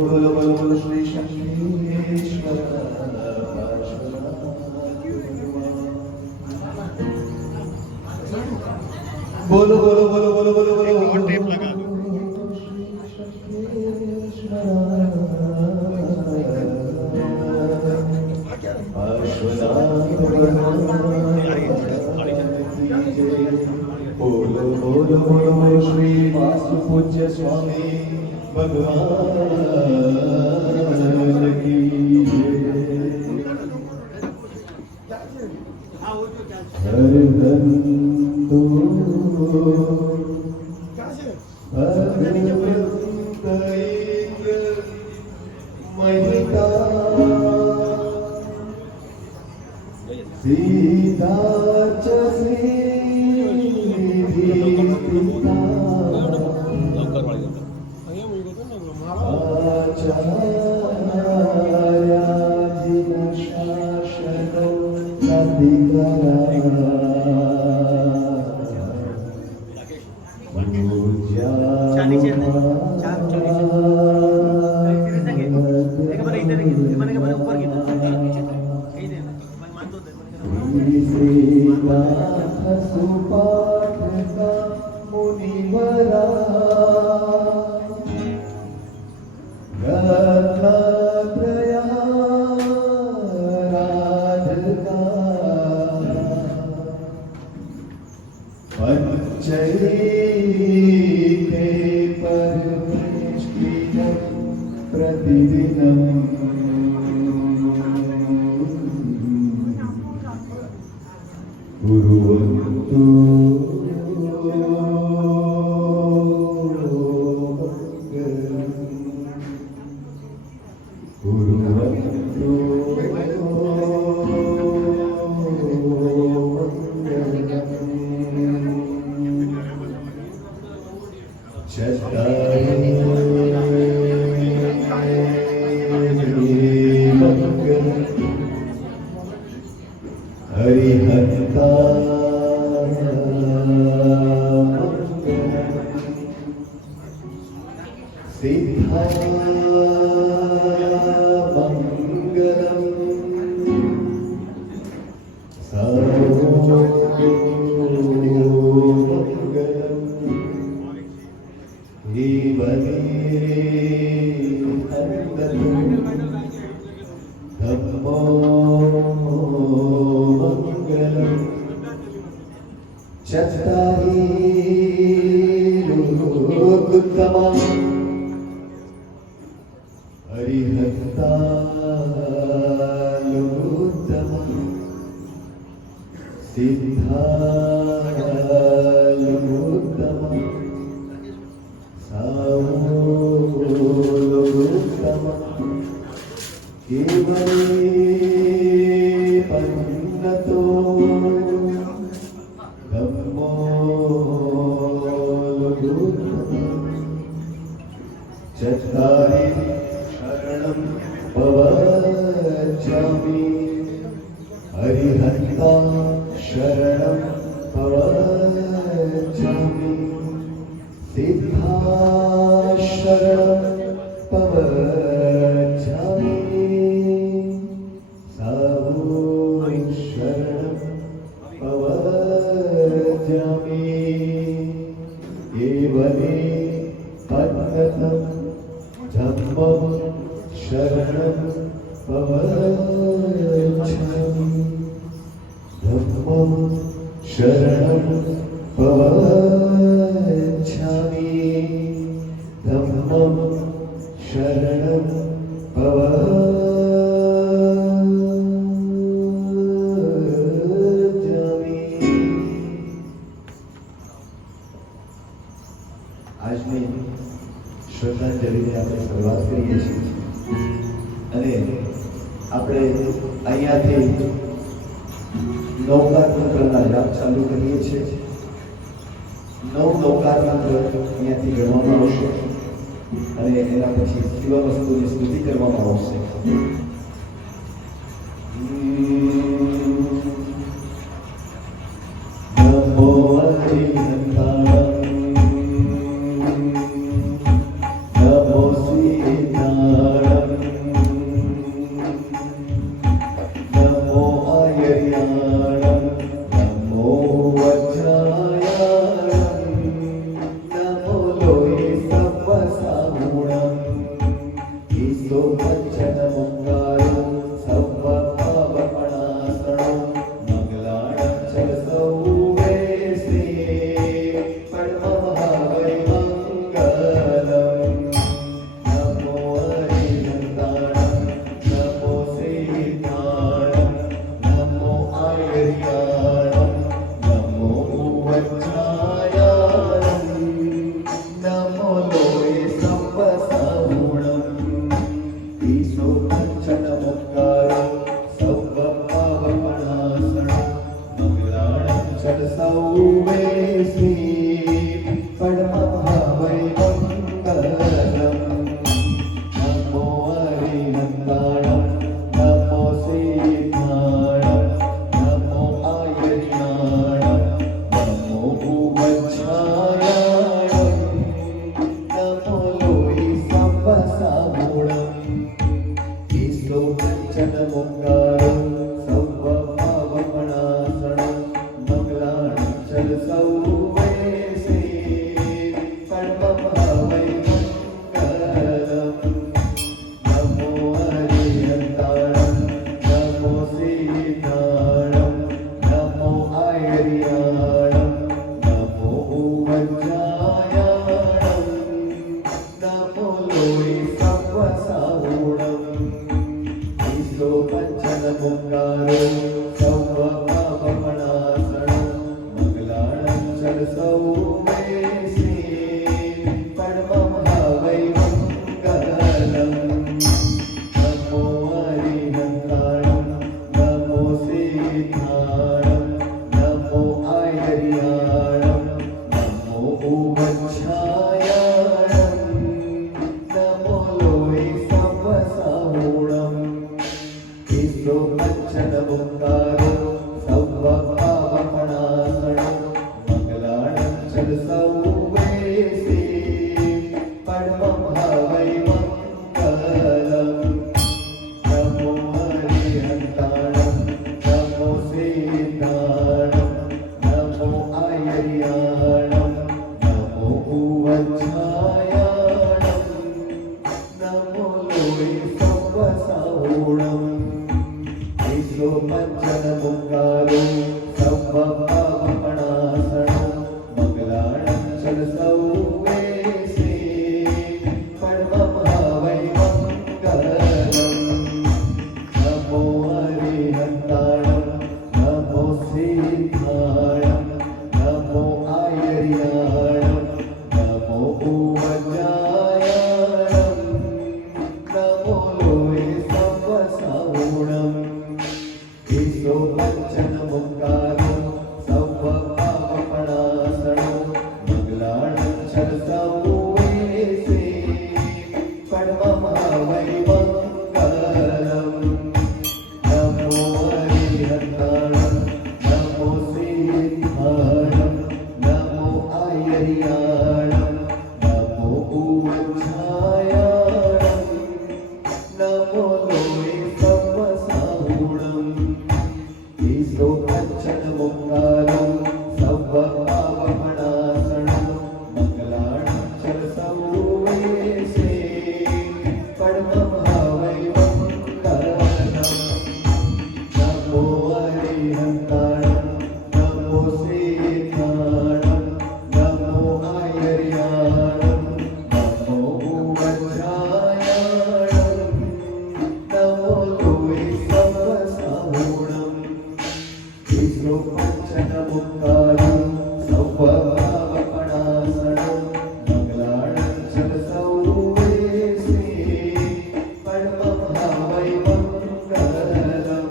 બોલો બોલો બોલો શ્રી શંકરેશ્વર બોલો બોલો બોલો બોલો બોલો બોલો ટેપ લગા દો બોલો બોલો બોલો બોલો શ્રી વાસુ પૂજ્ય સ્વામી ભગવાન કી હરદંતો સીતા Namo Sita સૌવેસી પડમભાવૈ મંગલમ. નમો હરિહંતાણમ નમો સિદ્ધાણમ નમો આયર્યાણમ નમો ઉવચ્છાયાણમ નમો લોહિ સંવસાવૂણમ. ઈશો પંચન મુંગારો સૌવભાવમણાસણમ મંગલાણં ચલ સૌવેસી પડમભાવૈ મંગલમ. નમો હરિહંતાણમ નમો સિદ્ધાણમ નમો આયર્યાણમ નમો ઉવચ્છાયાણમ નમો લોહિ સંવસાવૂણમ. ઈશો પંચન મુંગારો સૌવભાવમણાસણમ મંગલાણં ચલ સૌવેસી પડમભાવૈ મંગલમ. નમો હરિહંતાણમ નમો સિદ્ધાણમ નમો આયર્યાણમ નમો ઉવચ્છાયાણમ નમો લોહિ સંવસાવૂણમ. ઈશો પંચન મુંગારો સૌવભાવમણાસણમ મંગલાણં ચલ સૌવેસી પડમભાવૈ મંગલમ. નમો હરિહંતાણમ નમો સિદ્ધાણમ નમો આયર્યાણમ નમો ઉવચ્છાયાણમ નમો લોહિ સંવસાવૂણમ. ઈશો પંચન મુંગારો સૌવભાવમણાસણમ મંગલાણં ચલ સૌવેસી પડમભાવૈ મંગલમ. નમો હરિહંતાણમ નમો સિદ્ધાણમ નમો આયર્યાણમ નમો ઉવચ્છાયાણમ નમો લોહિ સંવસાવૂણમ. ઈશો પંચન મુંગારો સૌવભાવમણાસણમ મંગલાણં ચલ સૌવેસી પડમભાવૈ મંગલમ. નમો હરિહંતાણમ નમો સિદ્ધાણમ નમો આયર્યાણમ નમો ઉવચ્છાયાણમ નમો લોહિ સંવસાવૂણમ. ઈશો પંચન મુંગારો સૌવભાવમણાસણમ મંગલાણં ચલ સૌવેસી પડમભાવૈ મંગલમ. નમો હરિહંતાણમ નમો સિદ્ધાણમ નમો આયર્યાણમ નમો ઉવચ્છાયાણમ નમો લોહિ સંવસાવૂણમ. ઈશો પંચન મુંગારો સૌવભાવમણાસણમ મંગલાણં ચલ સૌવેસી પડમભાવૈ મંગલમ.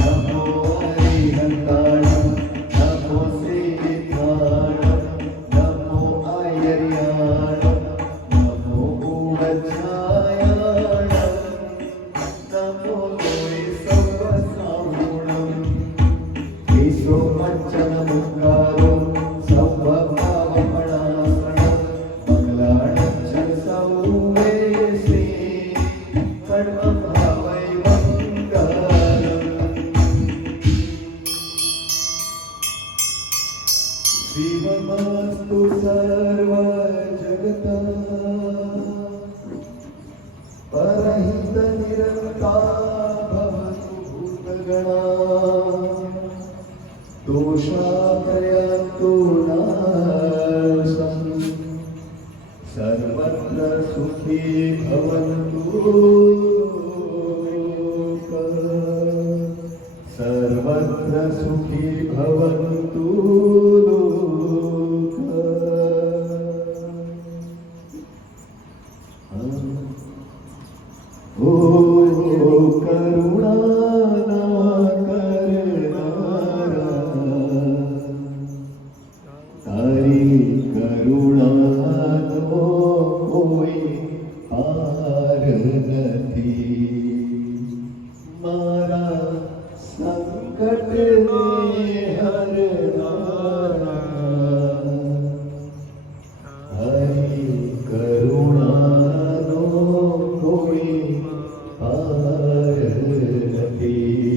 નમો હરિહંતાણમ નમો સિદ્ધાણમ નમો આયર્યાણમ નમો ઉવચ્છાયાણમ નમો લોહિ સંવસાવૂણમ. ઈશો પંચન મુંગારો સૌવભાવમણાસણમ મંગલાણં ચલ સૌવેસી પડમભાવૈ મંગલમ. શિવમસ્તુ સર્વજગતઃ પરહિત નિરંકાર ભવતુ ભૂતગણા. દોષાકરયन्तु નાશં સર્વત્ર સુખી ભવन्तु લોકાઃ. સર્વત્ર સુખી ભવन्तु લોકાઃ. ઓ કરુણા સંકટ ને હરનારા હરિ કરુણાનો કોઈ પાર નથી.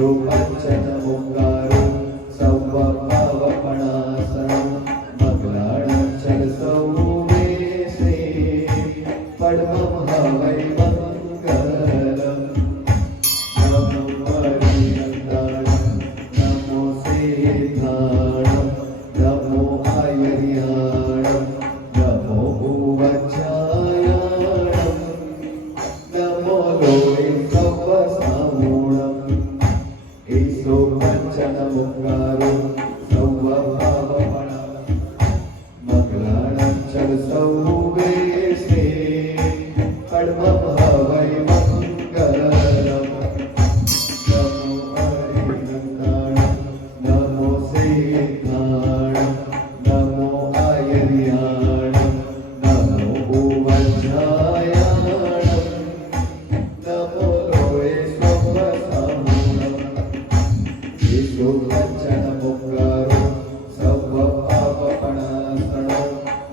ईशो पञ्चनमुङ्गारो सौवभावपणासनं मङ्गलाणचल सौवेशे पद्मं हवै मङ्गलम् नमो हरिनन्दाणं नमो सेधाणं नमो आयर्याणं नमो उवचायाणं नमो लोये सवसामूणम् ईशो पञ्चनमुङ्गारो सौवभावपणं मङ्गलाणचल सौवेशे पद्मं हवै मङ्गलम् नमो हरिनन्दाणं नमो सेधाणं नमो आयर्याणं नमो उवचायाणं नमो लोये सवसामूणम् ईशो पञ्चनमुङ्गारो सौवभावपणासनं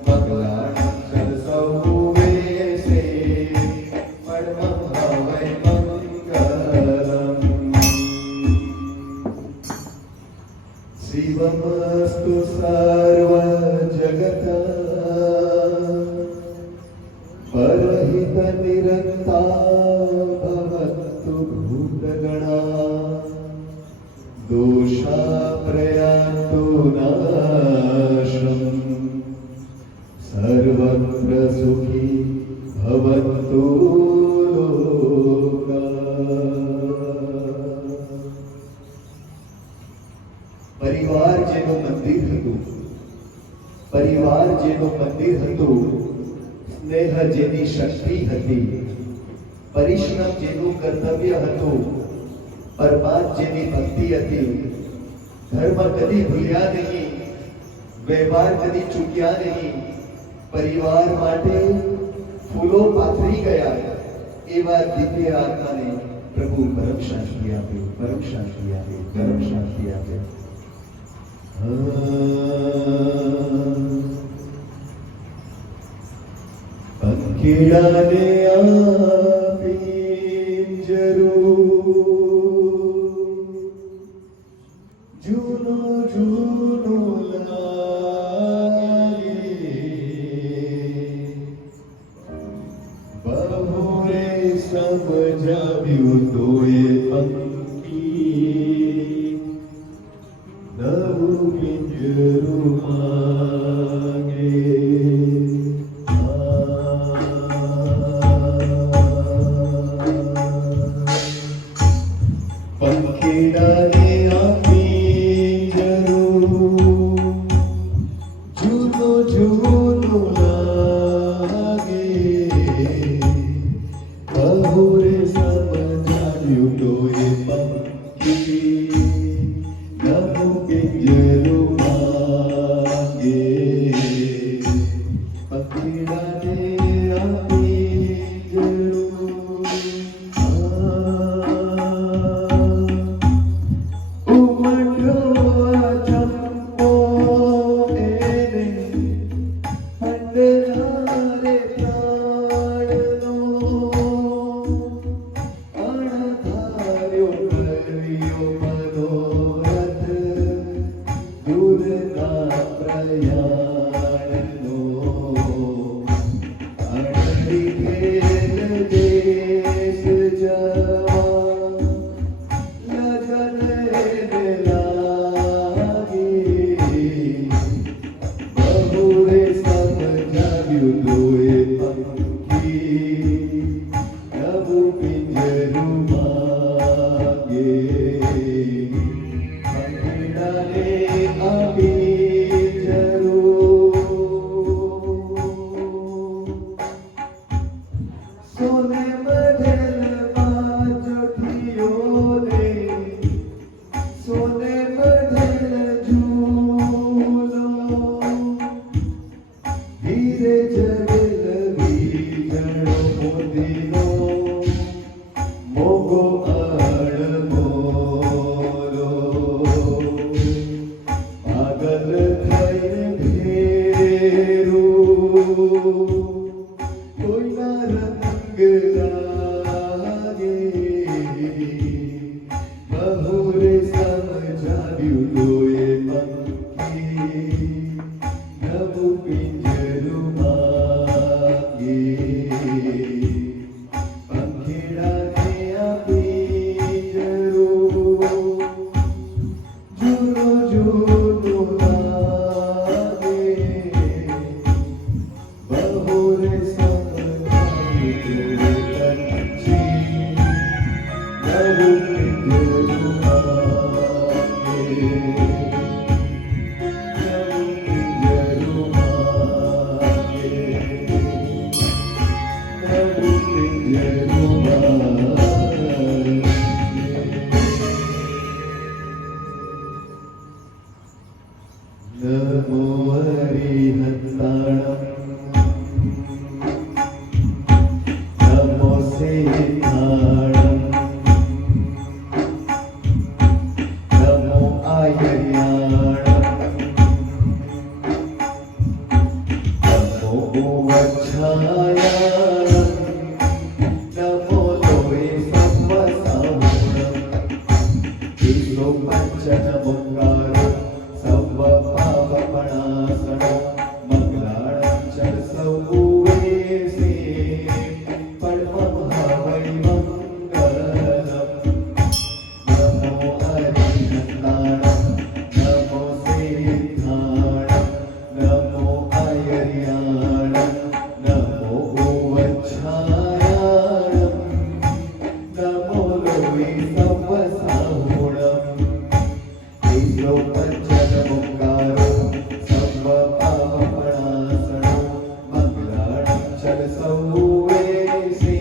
मङ्गलाणचल सौवेशे पद्मं हवै मङ्गलम् शिवमस्तु सर्वजगतः परहितनिरन्ता भवन्तु भूतगणा दोषाप्रयान्तु नाशम् सर्वत्र सुखी भवन्तु लोकाः। પરિવાર જેનું મંદિર હતું, પરિવાર જેનું મંદિર હતું, સ્નેહ જેની શક્તિ હતી, પરિશ્રમ જેનું કર્તવ્ય હતું, પરમાત્મા જેની ભક્તિ હતી, ધર્મ કદી ભૂલ્યા નહીં, વ્યવહાર કદી ચૂક્યા નહીં, પરિવાર માટે ફૂલો પાથરી ગયા એવા દિવ્ય આત્માને પ્રભુ પરમ શાંતિ આપે, પરમ શાંતિ આપે, પરમ શાંતિ આપે. પંખીડાને આપી જરૂર જૂનો જૂનો લાગે બહુરે સમજાવ્યું તો એ પંખી નવું પિંજરું માંગે. પંખીડાને આપી જરૂર જૂનો જૂનો લાગે બહુરે સમજાવ્યું તો એ પંખી નવું પિંજરું માંગે. પંખીડાને આપી જરૂર ઉમટ્યો ચંપો એને અંધકારે પ્રાણનો અણધાર્યો કર્યો મનોરથ દૂર मुक्कारो सर्व पापपणासनो मंगलाणं च सौवेसे परमं हवै मंगलम् नमो हरिहन्ताणं नमो सेविताणं नमो आयर्याणं नमो उवच्छायाणं नमो लोवे सवसाहुणम् ईश्वरो पञ्चनमुक्कारो सर्व पापपणासनो मंगलाणं च सौवेसे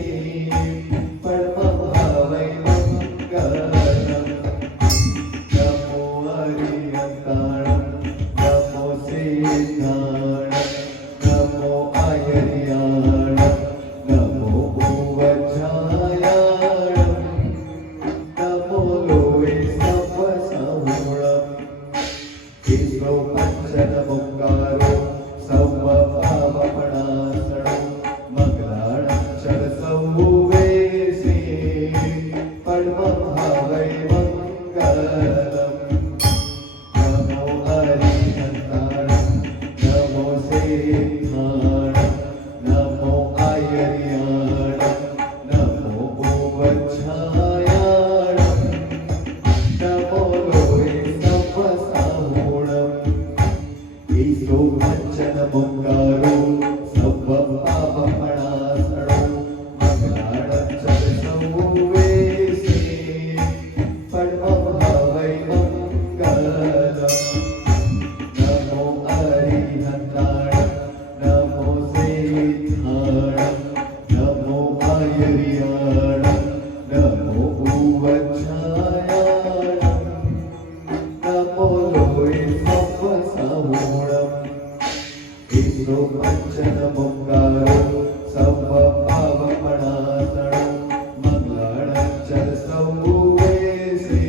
परमं हवै मंगलम् नमो हरिहन्ताणं नमो सेविताणं नमो आयर्याणं नमो उवच्छायाणं नमो लोवे सवसाहुणम् ईश्वरो पञ्चनमुक्कारो सर्व पापपणासनो मंगलाणं च सौवेसे परमं हवै मंगलम् नमो हरिहन्ताणं नमो सेविताणं नमो आयर्याणं नमो उवच्छायाणं नमो लोवे सवसाहुणम् ईश्वरो पञ्चनमुक्कारो सर्व पापपणासनो मंगलाणं च सौवेसे परमं हवै मंगलम् नमो हरिहन्ताणं नमो सेविताणं नमो आयर्याणं नमो उवच्छायाणं नमो लोवे सवसाहुणम् ईश्वरो पञ्चनमुक्कारो सर्व पापपणासनो मंगलाणं च सौवेसे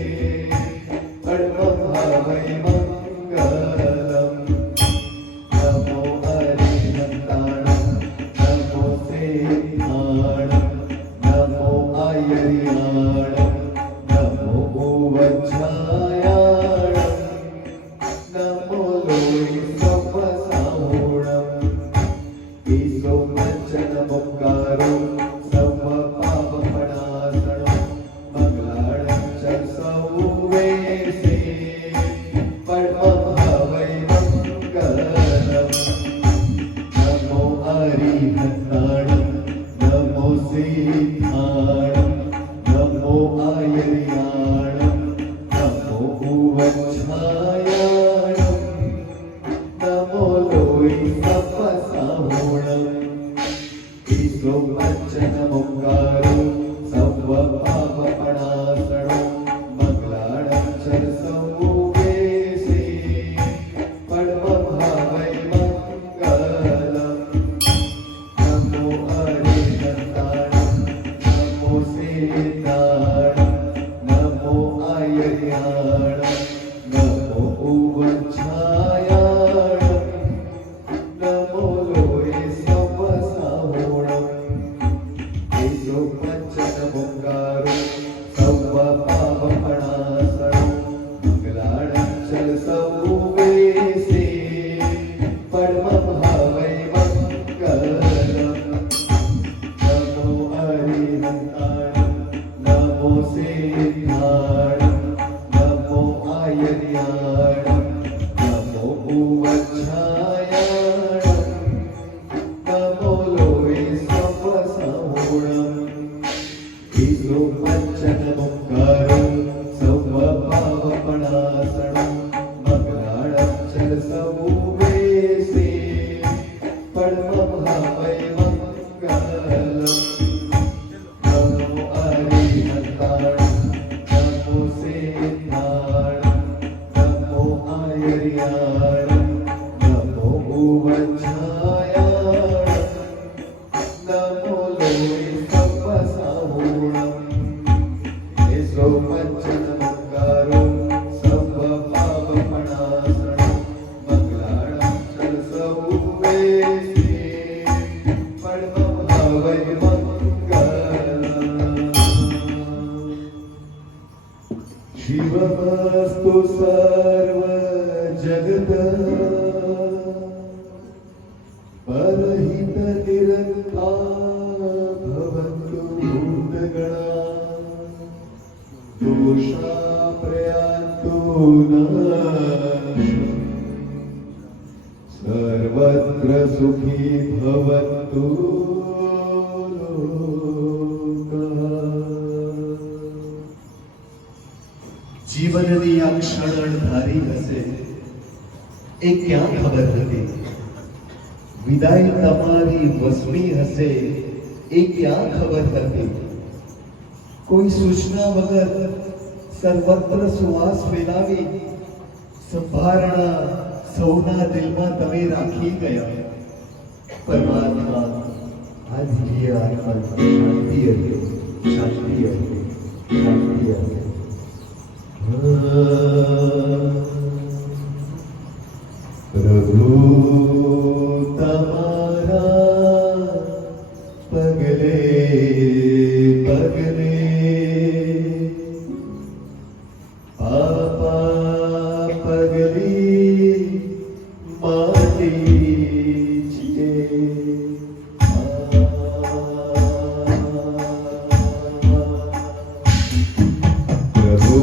परमं हवै मंगलम् नमो हरिहन्ताणं नमो सेविताणं नमो आयर्याणं नमो उवच्छायाणं नमो लोवे सवसाहुणम् ईश्वरो पञ्चनमुक्कारो सर्व पापपणासनो मंगलाणं च सौवेसे परमं हवै मंगलम् नमो हरिहन्ताणं नमो सेविताणं नमो आयर्याणं नमो उवच्छायाणं नमो लोवे सवसाहुणम् ईश्वरो पञ्चनमुक्कारो सर्व पापपणासनो मंगलाणं च सौवेसे परमं हवै मंगलम् नमो हरिहन्ताणं नमो सेविताणं नमो आयर्याणं नमो उवच्छायाणं नमो लोवे सवसाहुणम् ईश्वरो पञ्चनमुक्कारो सर्व पापपणासनो मंगलाणं च सौवेसे परमं हवै मंगलम् नमो हरिहन्ताणं नमो सेविताणं नमो आयर्याणं नमो उवच्छायाणं नमो लोवे सवसाहुणम् ईश्वरो पञ्चनमुक्कारो सर्व पापपणासनो मंगलाणं च सौवेसे परमं हवै मंगलम् नमो हरिहन्ताणं नमो सेविताणं नमो आयर्याणं नमो उवच्छायाणं नमो लोवे सवसाहुणम् ईश्वरो पञ्चनमुक्कारो सर्व पापपणासनो मंगलाणं च सौवेसे परमं हवै मंगलम् शिवमस्तु सर्व जगत परहित निरन्तर भवन्तु भूतगणा दोषा प्रयान्तु नाशम् सर्वत्र सुखी भवन्तु જીવનની આ ક્ષણ ધારી હશે એ ક્યાં ખબર હતી, વિદાય તમારી વસમી હશે એ ક્યાં ખબર હતી, કોઈ સૂચના વગર સર્વત્ર સુવાસ ફેલાવી સંભારણા સૌના દિલમાં તમે રાખી ગયા. પરમાત્મા આ ધીરે આત્મા શાંતિ હતી, શાંતિ હતી, શાંતિ હતી. પ્રભુ તમારા પગલે પગલે પાપા પગલી માટી છે. પ્રભુ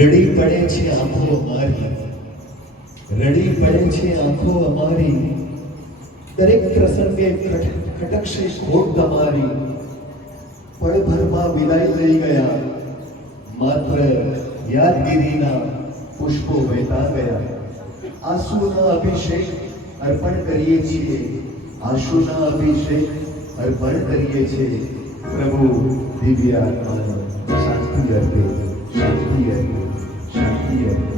રડી પડે છે આંખો અમારી, રડી પડે છે આંખો અમારી, દરેક પ્રસંગે ખટકશે ખોટ તમારી. પળભરમાં વિદાય લઈ ગયા, માત્ર યાદગીરીના પુષ્પો વહેતા ગયા. આંસુના અભિષેક અર્પણ કરીએ છીએ, આંસુના અભિષેક અર્પણ કરીએ છીએ. પ્રભુ દિવ્ય આત્માનો શાંતિ અર્પે, શાંતિ અર્પે, શાંતિ અર્પે.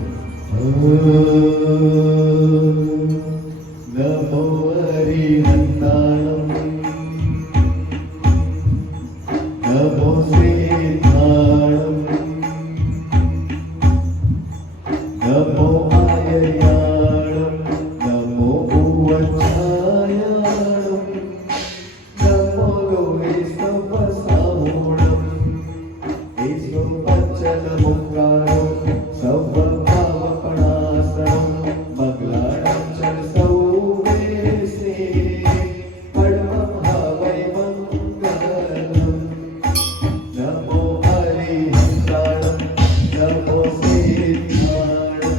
નમો હરિહંતાણમ, નમો શ્રીધાણમ, નમો આયર્યાણમ, નમો ઉવચ્છાયાણમ, નમો લોહે સવસાહુણમ, એસો વચન મુકારો સવ ભાવપણાસણમ, મંગલાણમ ચલ સૌવેસે પડમં હવૈ મંગલમ. નમો હરિહંતાણમ, નમો સિદ્ધાણમ,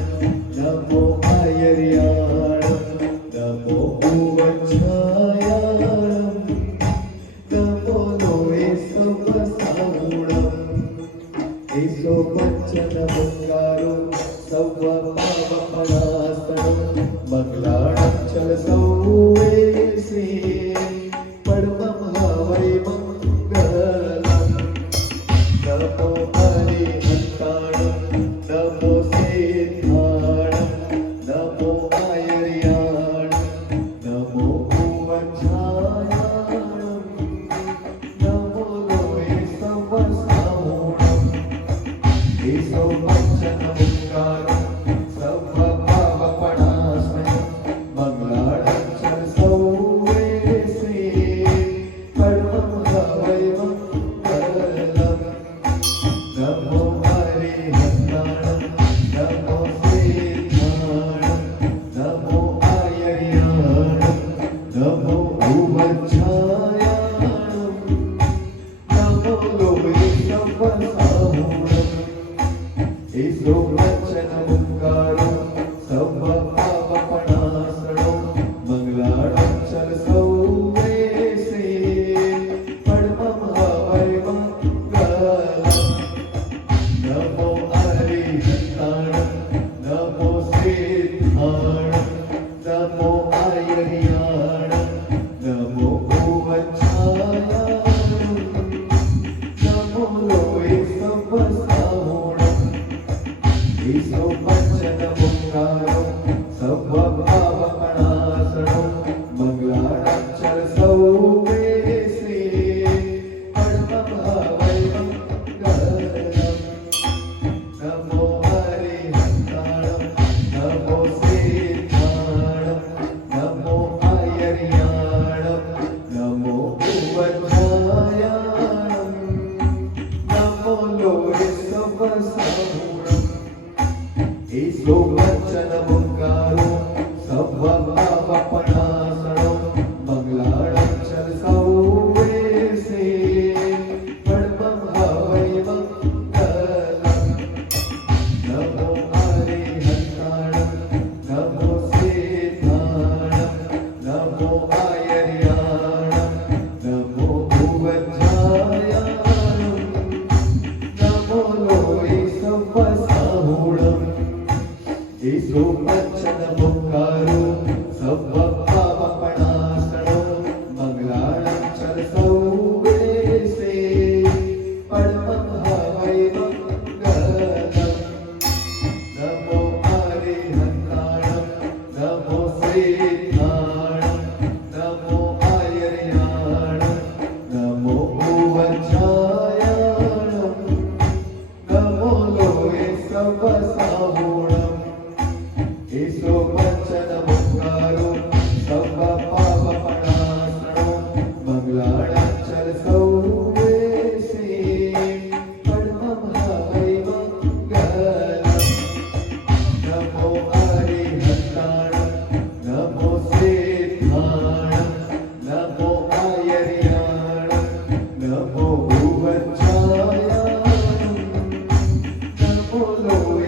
નમો આયર્યાણમ, નમો ઉવચ્છાયાણમ, નમો લોહે સવસાહુણમ, એસો વચન મુકારો સવ પાવપણાસણમ, મંગલાણમ ચલ સૌવેસે પડમં હવૈ મંગલમ. નમો હરિહંતાણમ, નમો સિદ્ધાણમ, નમો આયર્યાણમ, નમો ઉવચ્છાયાણમ, નમો લોહે સવસાહુણમ, એસો વચન મુકારો સવ પાવપણાસણમ, મંગલાણમ ચલ સૌવેસે પડમં હવૈ મંગલમ. નમો હરિહંતાણમ, નમો સિદ્ધાણમ, નમો આયર્યાણમ, નમો ઉવચ્છાયાણમ, નમો લોહે સવસાહુણમ, એસો વચન મુકારો સવ પાવપણાસણમ, મંગલાણમ ચલ સૌવેસે પડમં હવૈ મંગલમ. નમો હરિહંતાણમ, નમો સિદ્ધાણમ, નમો આયર્યાણમ, નમો ઉવચ્છાયાણમ, નમો લોહે સવસાહુણમ, એસો વચન મુકારો સવ ભાવપણાસણમ, મંગલાણમ ચલ સૌવેસે પડમં હવૈ મંગલમ. નમો હરિહંતાણમ, નમો સિદ્ધાણમ, નમો આયર્યાણમ, નમો ઉવચ્છાયાણમ, નમો લોહે સવસાહુણમ, એસો વચન મુકારો સવ પાવપણાસણમ, મંગલાણમ ચલ સૌવેસે પડમં હવૈ મંગલમ. નમો હરિહંતાણમ, નમો સિદ્ધાણમ, નમો આયર્યાણમ, નમો ઉવચ્છાયાણમ, નમો લોહે સવસાહુણમ, એસો વચન મુકારો સવ પાવપણાસણમ, મંગલાણમ ચલ સૌવેસે પડમં હવૈ મંગલમ. નમો હરિહંતાણમ, નમો સિદ્ધાણમ, નમો આયર્યાણમ, નમો ઉવચ્છાયાણમ, નમો લોહે સવસાહુણમ, એસો વચન મુકારો સવ પાવપણાસણમ, મંગલાણમ ચલ સૌવેસે પડમં હવૈ મંગલમ. નમો હરિહંતાણમ, નમો સિદ્ધાણમ, નમો આયર્યાણમ, નમો ઉવચ્છાયાણમ, નમો લોહે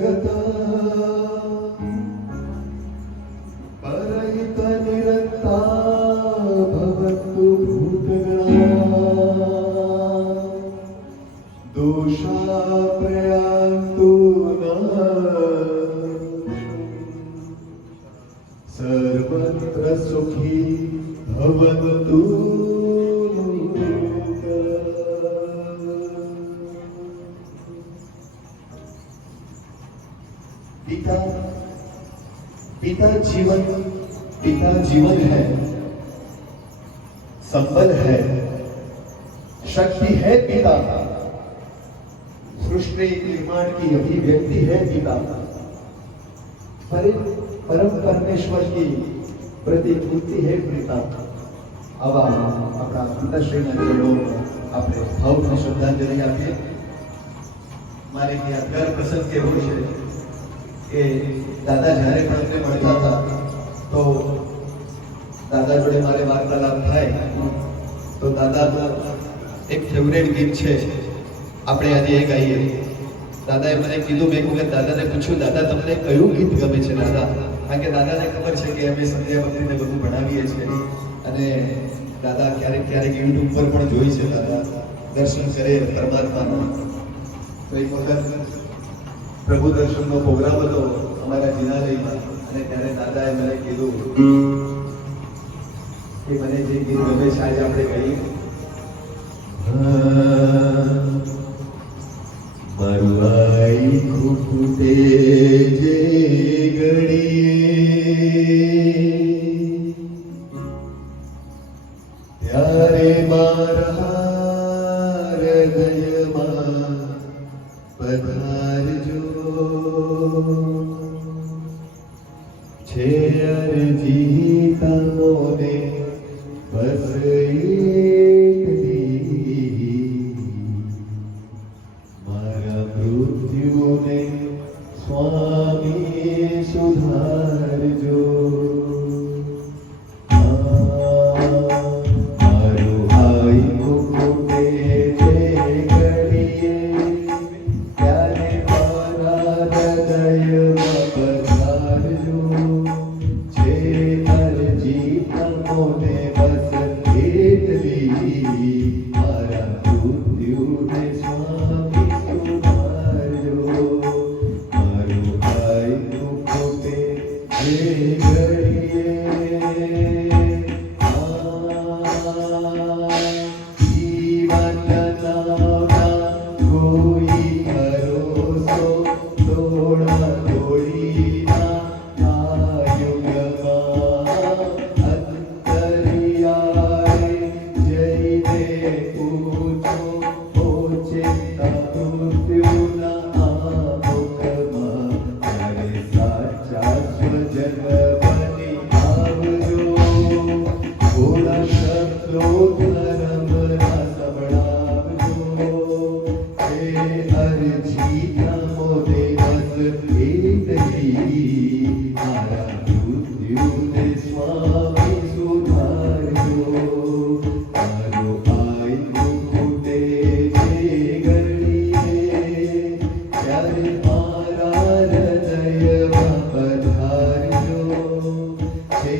जगत परहित निरन्ता भवन्तु भूतगणा दोषा प्रयान्तु सर्वत्र सुखी भवन्तु पिता पिता जीवन है, संबल है, शक्ति है पिता, सृष्टि निर्माण की अभिव्यक्ति है पिता, परम परमेश्वर की प्रतिकृति है पिता। आवा अपना पिताश्रीના ચરણોમાં આપણે ભાવથી શ્રદ્ધાંજલિ આપીએ। મારે એક યાદગાર પ્રસંગ એવો છે કે દાદા જ્યારે પણ અમને મળતા હતા તો દાદા જોડે મારે વાર્તાલાપ થાય તો દાદાનું એક ફેવરેટ ગીત છે, આપણે આજે એ ગાઈએ। દાદાએ મને કીધું, મેં કહ્યું કે દાદાને પૂછ્યું, દાદા તમને કયું ગીત ગમે છે દાદા? કારણ કે દાદાને ખબર છે કે અમે સંધ્યા વખતે બધું ભણાવીએ છીએ અને દાદા ક્યારેક ક્યારેક યુટ્યુબ પર પણ જોઈ છે દાદા દર્શન કરે પરમાત્માના। તો એક વખત પ્રભુ દર્શનનો પ્રોગ્રામ હતો અમારા જિનાલયમાં અને ત્યારે દાદાએ મને કીધું કે મને જે ગીત ગમે છે આજે આપણે ગાઈએ। મારું આઈ ખૂટે જે ઘડીએ ત્યારે મારા હૃદયમાં પધારજો, છે અરજી તમોને બસ એકલી, મારા મૃત્યુને સ્વામી સુધારજો। મારું આઈ ખૂટે જે ઘડીએ ત્યારે મારા હૃદયમાં પધારજો, છે અરજી તમોને બસ એટલી, મારા મૃત્યુને સ્વામી સુધારજો। મારું આઈ ખૂટે જે ઘડીએ કોઈ ભરોસો દોડા દોડીના આ યુગમાં અંતરિયાળે જઈને પૂછો, ચિંતા મૃત્યુના આ મુખમાં ત્યારે સાચા સ્વજન બની આવજો। થોડા શબ્દો ધર્મના સંભળાવજો, છે અરજી તમોને બસ એટલી, મારા મૃત્યુને સ્વામી સુધારજો। મારો આઈ ખૂટે જે ઘડીએ ત્યારે મારા હૃદયમાં પધારજો, છે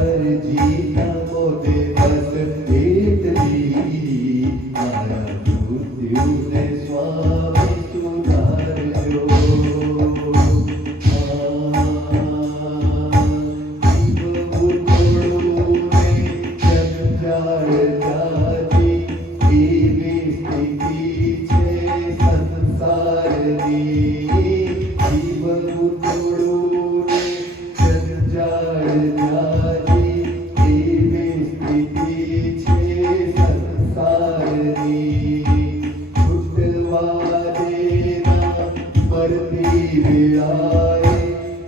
અરજી તમોને બસ એટલી, મારા મૃત્યુને સ્વામી સુધારજો।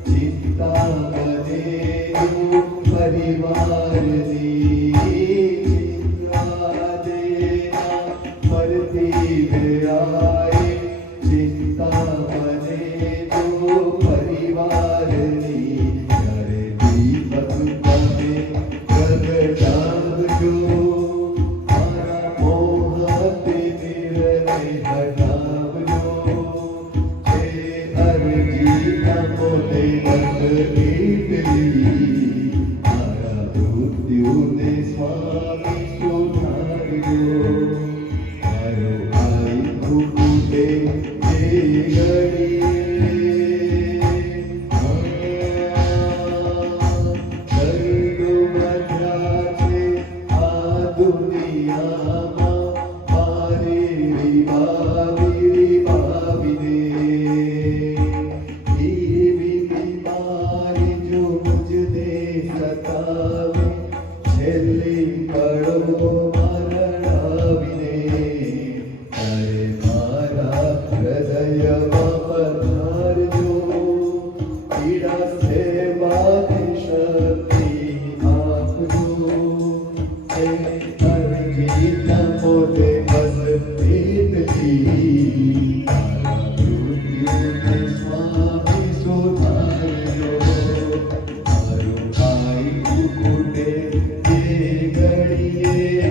ચિંતા મને પરિવારની ચિંતા દેના મરતી વેળાએ, ચિંતા મને તો પરિવારની, ત્યારે દીપક તમે પ્રગટાવજો, મારા મોહતે નિર્ણય હટાવજો, છે અરજી નમો દેવત દેવલી મારા મૃત્યુને સ્વામી સુધાર્યો મારો ભાઈ ભૂખે જે ઘડીએ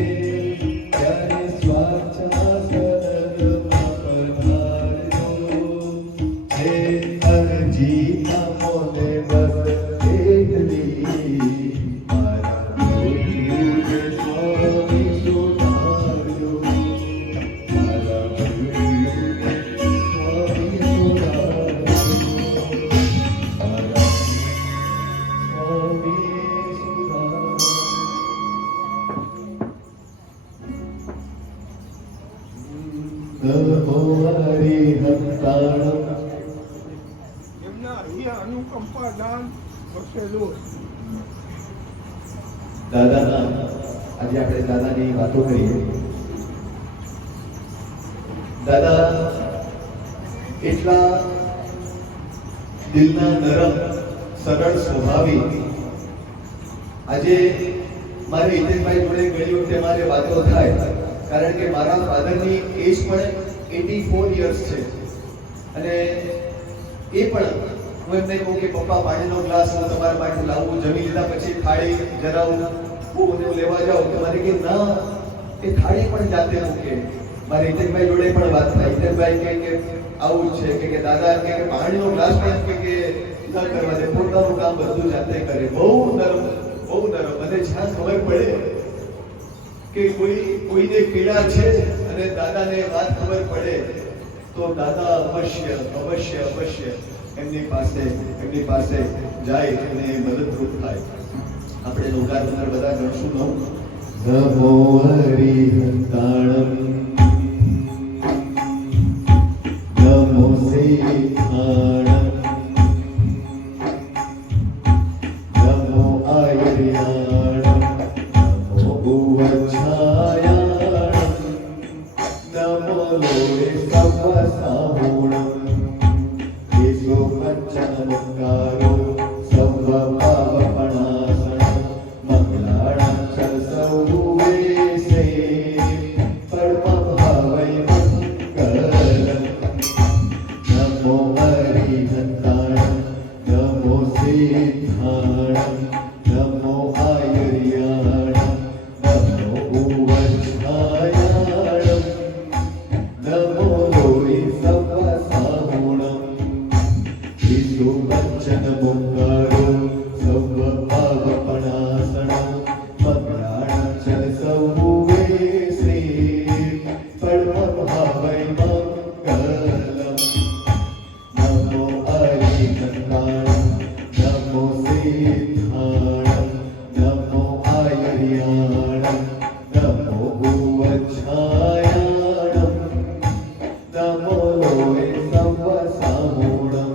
દાદાના આજે આપણે દાદાની વાતો કરીએ. દાદા એટલા દિલના નરમ સરળ સ્વભાવી. આજે મારે હિતેશભાઈ જોડે ઘણી વખતે મારે વાતો થાય કારણ કે મારા ફાધરની એજ પણ 84 યર્સ છે અને એ પણ હું એમને કહું કે પપ્પા પાણીનો ગ્લાસ હું તમારા માટે લાવું, જમી લીધા પછી થાળી જરાવું હું લેવા જાઉં તો મારે કે ના એ થાળી પણ જાતે મૂકે. મારે હિતેશભાઈ જોડે પણ વાત થાય. હિતેશભાઈ કે આવું છે કે દાદા કે પાણીનો ગ્લાસ પણ કે ન કરવા દે, પોતાનું કામ બધું જાતે કરે. બહુ નરમ અને જ્યાં ખબર પડે કે કોઈને પીડા છે અને દાદાને વાત ખબર પડે તો દાદા અવશ્ય એમની પાસે જાય અને મદદરૂપ થાય. આપણે લોકાર અંદર બધા ગણશું નમો હરિહંતાણમ નમો સેથાણમ નમો આયર્યાણમ નમો ઉવચ્છાયાણમ નમો લોરે સવસાહુણમ ઈશો પંચનમુકારો સર્વ પાવપણાસણમ મંગલાણમ સરસૌવેસે પરમભાવૈ મંગલમ નમો હરિહંતાણમ નમો સિદ્ધાણમ નમો આયર્યાણમ નમો ઉવચ્છાયાણમ નમો લોરે સવસાહુણમ ઈશો પંચનમુકારો સર્વ પાવપણાસણમ મંગલાણમ સરસૌવેસે પરમભાવૈ મંગલમ નમો હરિહંતાણમ નમો સિદ્ધાણમ નમો આયર્યાણમ નમો ઉવચ્છાયાણમ નમો લોરે સવસાહુણમ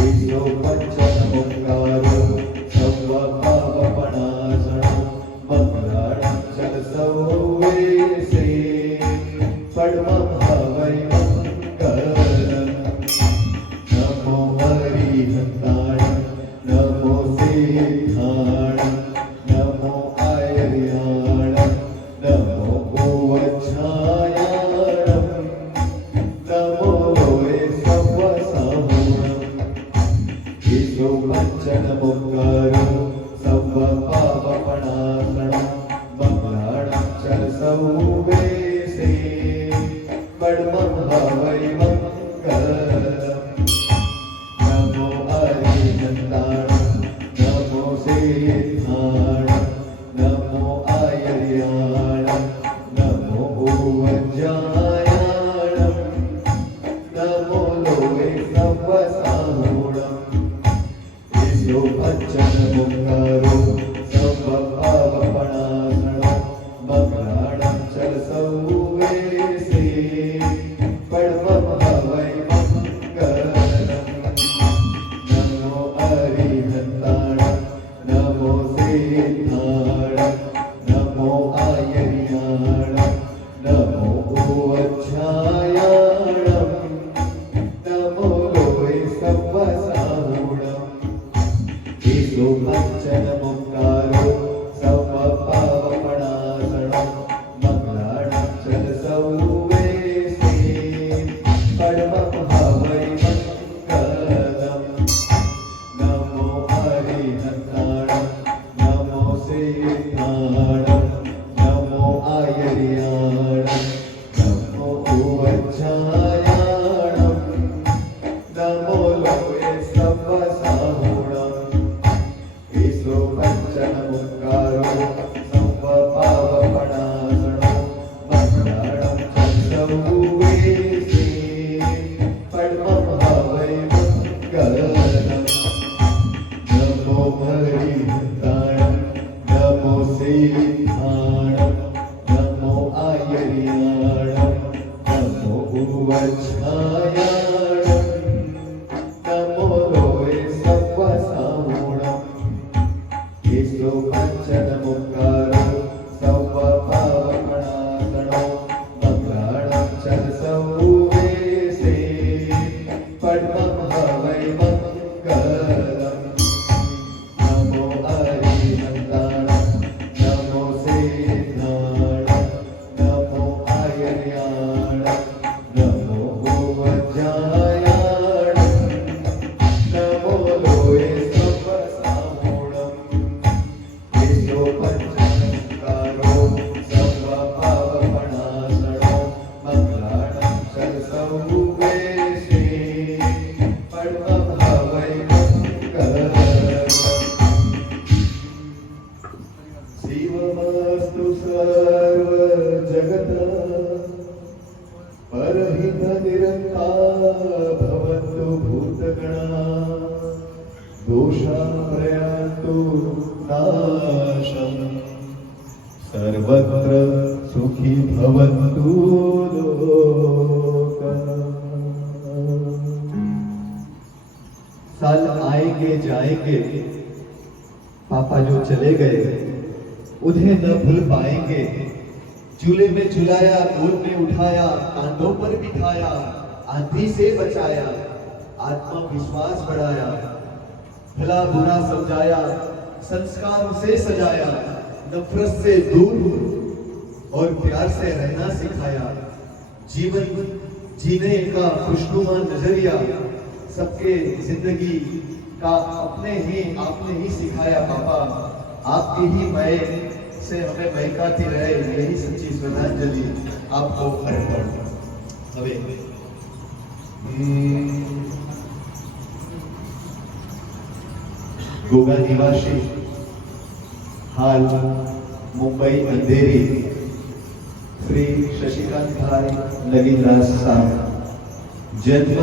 ઈશો પંચનમુકારો સર્વ પાવપણાસણમ મંગલાણમ સરસૌવેસે પરમભાવૈ મંગલમ નમો હરિહંતાણમ નમો સિદ્ધાણમ નમો આયર્યાણમ નમો ઉવચ્છાયાણમ નમો લોરે સવસાહુણમ ઈશો પંચનમુકારો સર્વ પાવપણાસણમ મંગલાણમ સરસૌવેસે પરમભાવૈ મંગલમ ईशो पंचन मुंगारो संभपावपणासणो मंगलाणं चल सौवेसे पद्मं हवै मंगलम् नमो हरिहन्ताणं नमो सिद्धाणं नमो आयर्याणं नमो उवच्छायाणं नमो लोये सव्वसाहुणम् ईशो पंचन मुंगारो संभपावपणासणो मंगलाणं चल सौवेसे पद्मं हवै मंगलम् नमो हरिहन्ताणं नमो सिद्धाणं नमो आयर्याणं नमो उवच्छायाणं नमो लोये सव्वसाहुणम् ईशो पंचन मुंगारो संभपावपणासणो मंगलाणं चल सौवेसे पद्मं हवै मंगलम् नमो हरिहन्ताणं नमो सिद्धाणं नमो आयर्याणं नमो उवच्छायाणं नमो लोये सव्वसाहुणम् ईशो पंचन मुंगारो संभपावपणासणो मंगलाणं चल सौवेसे पद्मं हवै मंगलम् नमो हरिहन्ताणं नमो सिद्धाणं नमो आयर्याणं नमो उवच्छायाणं नमो लोये सव्वसाहुणम् ईशो पंचन मुंगारो संभपावपणासणो मंगलाणं चल सौवेसे पद्मं हवै मंगलम् शिवमस्तु सर्वजगत् परहित निरन्तर भवन्तु भूतगणा दोषा प्रयान्तु नाशम् सर्वत्र सुखी भवन्तु लोकाः। साल आएंगे जाएंगे, पापा जो चले गए उन्हें न भूल पाएंगे। झूले में झुलाया, गोद में उठाया, कांधों पर बिठाया, आंधी से बचाया, आत्मविश्वास बढ़ाया, भला बुरा समझाया, संस्कार से सजाया, नफरत से दूर और प्यार से रहना सिखाया। जीवन जीने का खुशनुमा नजरिया सबके जिंदगी का आपने ही सिखाया। पापा आपकी ही मय से हमें महकाती रहे, यही सच्ची श्रद्धांजलि आपको अर्पण। હવે गोगा निवासी हाल मुंबई अंधेरी श्री शशिकांत भाई लगिनदास साहब, जन्म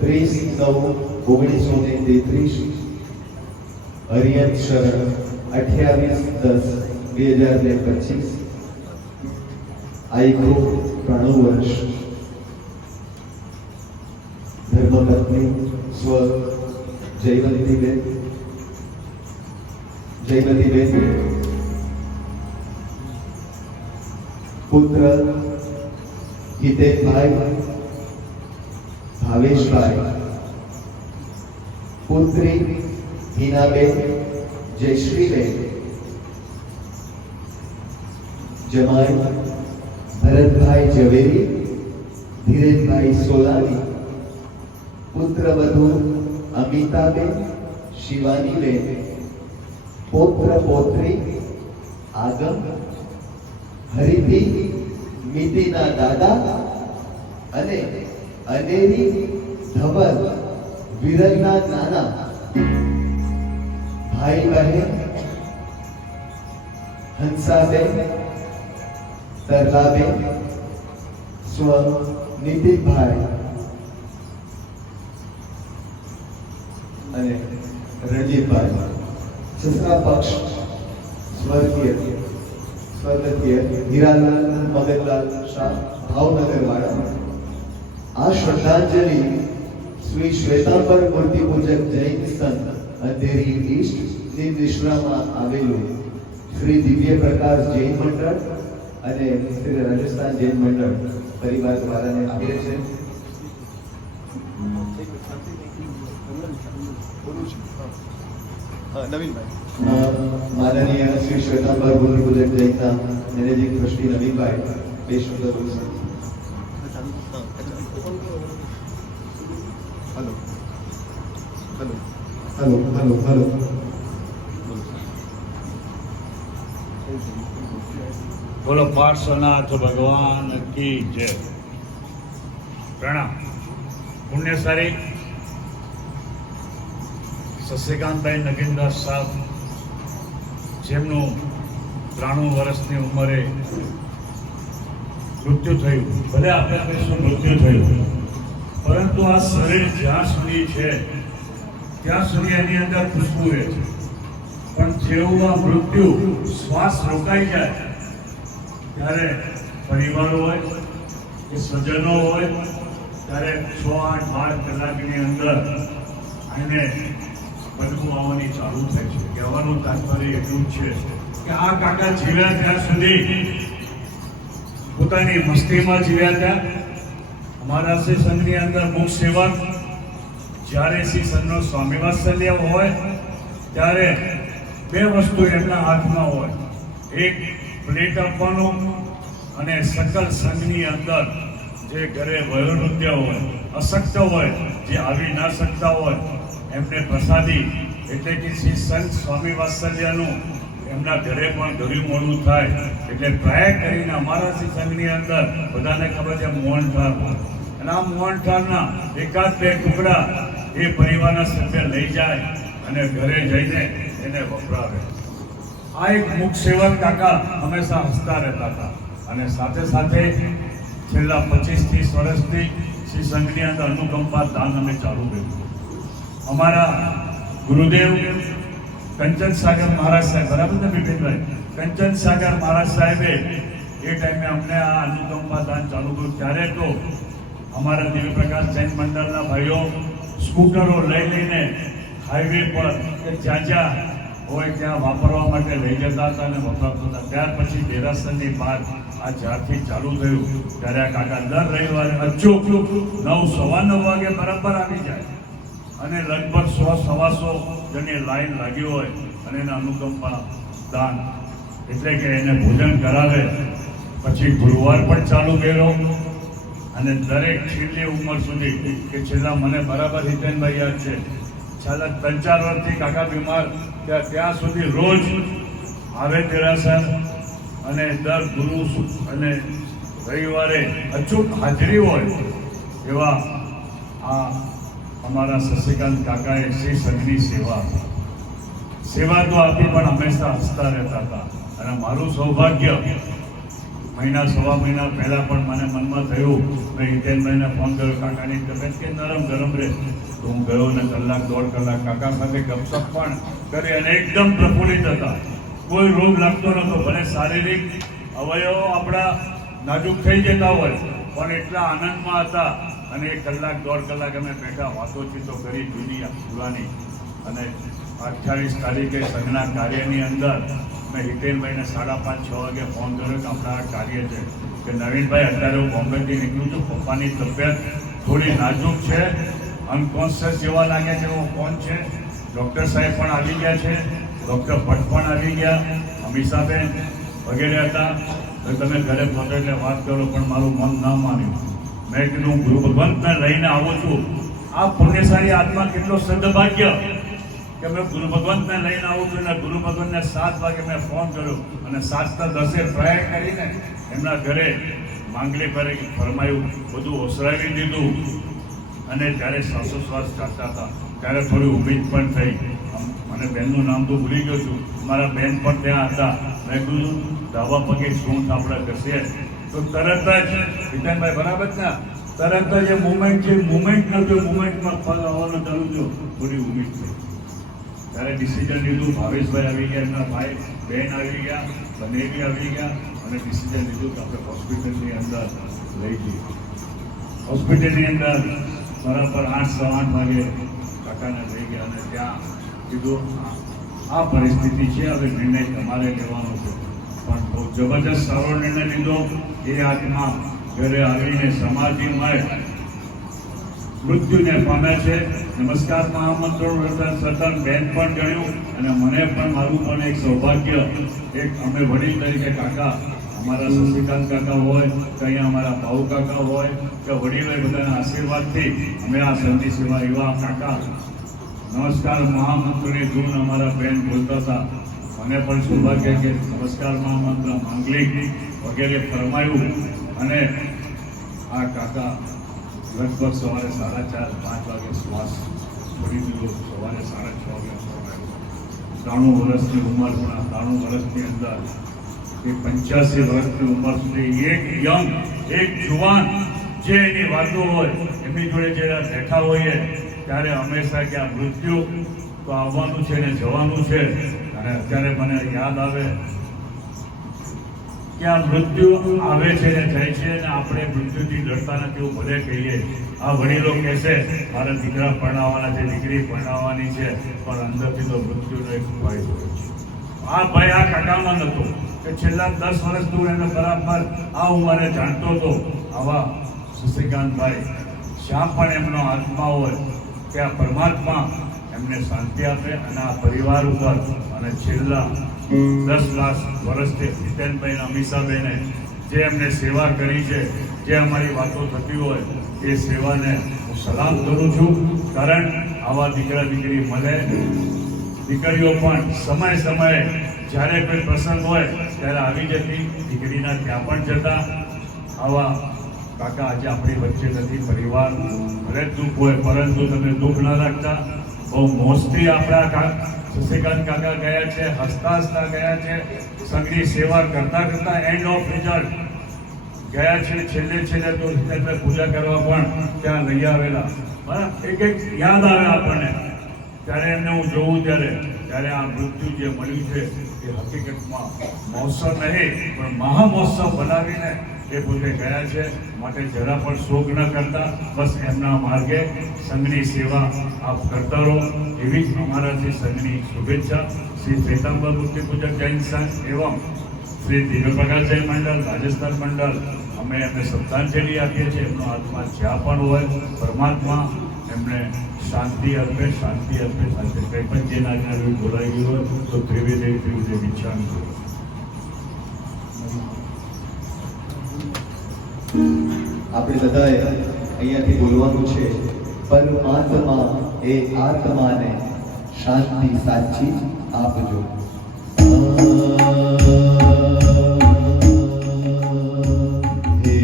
30/9/1933, હરિયત શરણ 28/10/2025, આયુ 93 વર્ષ, ધર્મપત્ની સ્વ જયવંતીબેન, પુત્ર હિતેશભાઈ, ભાવેશભાઈ, પુત્રી હિનાબેન, જયશ્રીબેન, જમાઈ ભરતભાઈ ઝવેરી, ધીરેનભાઈ સોલાની, પુત્રવધુ અમિતાબેન, શિવાનીબેન, પૌત્ર પૌત્રી આગમ, હરિભી, મિતિના દાદા અને અનેરી ધવલ વિરલના નાના, ભાઈ બહેન હંસાબેન, તરલાબેન, સ્વ નીતિનભાઈ અને રણજીતભાઈ, સસરા પક્ષ સ્વર્ગીય હીરાલાલ મગનલાલ શાહ ભાવનગર વાળા. આ શ્રદ્ધાંજલિ શ્રી શ્વેતાંબર મૂર્તિ પૂજક જૈન સંત અંધેરી ઈસ્ટ ની નિશ્રામાં આવેલું શ્રી દિવ્ય પ્રકાશ જૈન મંડળ અને શ્રી રાજસ્થાન જૈન મંડળ પરિવાર દ્વારાને આપે છે. માનનીય શ્રી શ્વેતાંબર મૂર્તિ પૂજક જૈનના મેનેજિંગ ટ્રસ્ટી નવીનભાઈ બે શબ્દ બોલશે. હેલો. બોલો પાર્શ્વનાથ ભગવાન કી જય. પ્રણામ. પુણ્યશાળી શશિકાંતભાઈ નગીનદાસ સાહેબ, જેમનું 93 વર્ષની ઉંમરે મૃત્યુ થયું. ભલે આપણે કહીશું મૃત્યુ થયું, પરંતુ આ શરીર જ્યાં સુધી છે ત્યાં સુધી એની અંદર ખુશ્બુ રહે છે. પણ જેવું આ મૃત્યુ શ્વાસ રોકાઈ જાય ત્યારે પરિવાર હોય કે સ્વજનો હોય ત્યારે 6, 8, 12 કલાકની અંદર એને બદબુ આવવાની ચાલુ થાય છે. કહેવાનું તાત્પર્ય એટલું જ છે કે આ કાકા જીવ્યા ત્યાં સુધી પોતાની મસ્તીમાં જીવ્યા હતા. અમારા શ્રી સંઘની અંદર મુખ સેવક જ્યારે શ્રી સંઘનો સ્વામી વાત્સલ્ય હોય ત્યારે 2 વસ્તુ એમના હાથમાં હોય. એક પ્લેટ આપવાનું અને સકલ સંઘની અંદર જે ઘરે વયોવૃદ્ધ હોય, અશક્ત હોય, જે આવી ના શકતા હોય એમને પ્રસાદી, એટલે કે શ્રી સંત સ્વામી વાત્સલ્યનું એમના ઘરે પણ ઘરું મોડું થાય એટલે ટ્રાય કરીને અમારા શ્રી સંઘની અંદર બધાને ખબર છે મોહનથાળ, અને આ મોહનથાળના 1-2 ટુકડા એ પરિવારના સભ્ય લઈ જાય અને ઘરે જઈને એને વપરાવે. આ એક મુખ સેવક કાકા હંમેશા હસતા રહેતા હતા. અને સાથે સાથે છેલ્લા 25-30 વર્ષથી શ્રી સંઘની અંદર અનુકંપા દાન અમે ચાલુ કર્યું. અમારા ગુરુદેવ કંચન સાગર મહારાજ સાહેબ, બરાબર ને બિપિનભાઈ? કંચન સાગર મહારાજ સાહેબે એ ટાઈમે અમને આ અનુકંપા દાન ચાલુ કર્યું. ત્યારે તો અમારા દિવ્ય પ્રકાશ જૈન મંડળના ભાઈઓ સ્કૂટરો લઈને હાઈવે પર કે જ્યાં હોય ત્યાં વાપરવા માટે લઈ જતા હતા અને વપરાતા હતા. ત્યાર પછી દેરાસરની બહાર આ જ્યારથી ચાલુ થયું ત્યારે આ કાકા દર રવિવારે અચૂક 9:15 વાગે બરાબર આવી જાય અને લગભગ 100-125 જણની લાઈન લાગી હોય અને એના અનુકંપા દાન એટલે કે એને ભોજન કરાવે. પછી ગુરુવાર પણ ચાલુ કર્યો અને દરેક છેલ્લી ઉંમર સુધી કે છેલ્લા મને બરાબર હિતેનભાઈ યાદ છે, છેલ્લા 3-4 વર્ષથી કાકા બીમાર ત્યાં સુધી રોજ આવે દેરાસર અને દર ગુરુ અને રવિવારે અચૂક હાજરી હોય એવા આ અમારા શશિકાંત કાકાએ શ્રી સંઘની સેવા તો આપી, પણ હંમેશા હસતા રહેતા હતા. અને મારું સૌભાગ્ય 1-1.5 મહિના પહેલા પણ મને મનમાં થયું, મેં હિતેનભાઈને ફોન કર્યો, કાકાની તબિયત કે નરમ ગરમ રહે. તો હું ગયો ને 1-1.5 કલાક કાકા સાથે ગપસપ પણ કરી અને એકદમ પ્રફુલ્લિત હતા. કોઈ રોગ લાગતો નહોતો. ભલે શારીરિક અવયવો આપણા નાજુક થઈ જતા હોય પણ એટલા આનંદમાં હતા. અને 1-1.5 કલાક અમે બેઠા વાતોચીતો કરી દુનિયા પુરાની. અને 28 તારીખે સંઘના કાર્યની અંદર મેં હિતેનભાઈને 5:30-6 વાગે ફોન કર્યો કે આપણા આ કાર્ય છે કે નવીનભાઈ અત્યારે હું બોમ્બેથી નીકળું છું, પપ્પાની તબિયત થોડી નાજુક છે, અનકોન્શિયસ જેવા લાગે છે, એવો ફોન છે. ડૉક્ટર સાહેબ પણ આવી ગયા છે, ડૉક્ટર ભટ્ટ પણ આવી ગયા, અમીષાબેન વગેરે હતા. તો તમે ઘરે પહોંચો એટલે વાત કરો, પણ મારું મન ના માન્યું. મેં કીધું ગુરુ ભગવંતને લઈને આવું છું. આ પુણ્યશાળી આત્મા કેટલો સદભાગ્ય કે મેં ગુરુ ભગવંતને લઈને આવું છું. અને ગુરુ ભગવંતને 7 વાગે મેં ફોન કર્યો અને 7:10 ટ્રાય કરીને એમના ઘરે માંગલી ફરમાયું, બધું ઓસરાવી દીધું. અને જ્યારે શ્વાસોશ્વાસ કાઢતા હતા ત્યારે થોડી ઉમ્મીદ પણ થઈ. મને બહેનનું નામ તો ભૂલી ગયો છું, મારા બહેન પણ ત્યાં હતા. મેં કીધું ધાબા પગે શું આપણે ઘસીએ તો તરત જ હિતેનભાઈ બરાબર ને તરત જ એ મુમેન્ટ છે, મુમેન્ટ નહોતું, મુમેન્ટમાં ફળ આવવાનું ચાલુ થયું. થોડી ઉમ્મીદ થઈ ત્યારે ડિસિઝન લીધું. ભાવેશભાઈ આવી ગયા, એમના ભાઈ બહેન આવી ગયા, બંને બી આવી ગયા અને ડિસિઝન લીધું કે આપણે હોસ્પિટલની અંદર લઈ જઈએ. હોસ્પિટલની અંદર બરાબર 8:15 વાગે કાકાને લઈ ગયા અને ત્યાં કીધું આ પરિસ્થિતિ છે, હવે નિર્ણય તમારે લેવાનો છે. પણ બહુ જબરજસ્ત સારો નિર્ણય લીધો. એ આત્મા ઘરે આવીને સમાધિમય મૃત્યુને પામ્યા છે. નમસ્કાર મહામંત્રો સતત બેન પણ ગણ્યું અને મને પણ મારું પણ એક સૌભાગ્ય, એક અમે વડીલ તરીકે કાકા, અમારા શશિકાંત કાકા હોય કે અહીંયા અમારા ભાઉ કાકા હોય કે વડીલો બધાના આશીર્વાદથી અમે આ સંધિ સેવા એવા કાકા નમસ્કાર મહામંત્રની ધૂન અમારા બેન બોલતા હતા. મને પણ સૌભાગ્ય કે નમસ્કાર મહામંત્ર માંગલિક વગેરે ફરમાયું અને આ કાકા લગભગ સવારે 4:30-5 વાગે શ્વાસ છોડી દીધો. સવારે 6:30 વાગે ફરમાયું. 93 વર્ષની ઉંમર, પણ 93 વર્ષની અંદર એ 85 વર્ષની ઉંમર સુધી એક યંગ, એક જુવાન જે એની વાતો હોય એમની જોડે જ્યારે બેઠા હોઈએ ત્યારે હંમેશા કે આ મૃત્યુ તો આવવાનું છે ને જવાનું છે. અને અત્યારે મને યાદ આવે કે આ મૃત્યુ આવે છે ને જાય છે ને આપણે મૃત્યુથી ડરતા નથી એવું ભલે કહીએ. આ વડીલો કહેશે મારા દીકરા પરણાવવાના છે, દીકરી પરણાવવાની છે, પણ અંદરથી તો મૃત્યુનો એક ભય હોય છે. આ ભય આ કાકામાં નહોતો કે છેલ્લા 10 વર્ષ દૂર એને બરાબર આ ઉંમરે જાણતો હતો. આવા શશિકાંતભાઈ જ્યાં પણ એમનો આત્મા હોય કે આ પરમાત્મા એમને શાંતિ આપે અને આ પરિવાર ઉપર અને છેલ્લા 10 વર્ષથી જીતેનભાઈ અને અમીષાબેને જે એમને સેવા કરી છે, જે અમારી વાતો થતી હોય એ સેવાને હું સલામ કરું છું. કારણ આવા દીકરા દીકરી મળે. દીકરીઓ પણ સમયે જ્યારે કોઈ પ્રસંગ હોય ત્યારે આવી જતી, દીકરીના ત્યાં પણ જતા. આવા કાકા આજે આપણી વચ્ચે નથી. પરિવાર ભલે દુઃખ હોય પરંતુ તમે દુઃખ ન રાખતા. બહુ મોજથી આપણા શશિકાંત કાકા ગયા છે, હસતા ગયા છે, સંઘની સેવા કરતા એન્ડ ઓફ રિઝલ્ટ ગયા છે. છેલ્લે તો પૂજા કરવા પણ ત્યાં લઈ આવેલા. બરાબર એક યાદ આવે આપણને ત્યારે એમને હું જોઉં ત્યારે આ મૃત્યુ જે મળ્યું છે એ હકીકતમાં મહોત્સવ નહીં પણ મહામહોત્સવ બનાવીને એ પોતે ગયા છે. માટે જરા પણ શોક ન કરતા, બસ એમના માર્ગે સંઘની સેવા આપ કરતા રહો એવી જ અમારાથી સંઘની શુભેચ્છા. શ્રી શ્વેતાંબર મૂર્તિ પૂજક જૈન સંઘ એવં શ્રી દિવ્યપ્રકાશ જૈન મંડળ, રાજસ્થાન મંડળ અમે એમને શ્રદ્ધાંજલિ આપીએ છીએ. એમનો આત્મા જ્યાં પણ હોય પરમાત્મા એમને શાંતિ આપે. કંઈ પણ જે નાગના બોલાઈ ગયું હોય તો ત્રિવેદે ઈચ્છા આપણે બધાએ અહીંયાથી બોલવાનું છે. પરમાત્મા એ આત્માને શાંતિ સાચી આપજો. હે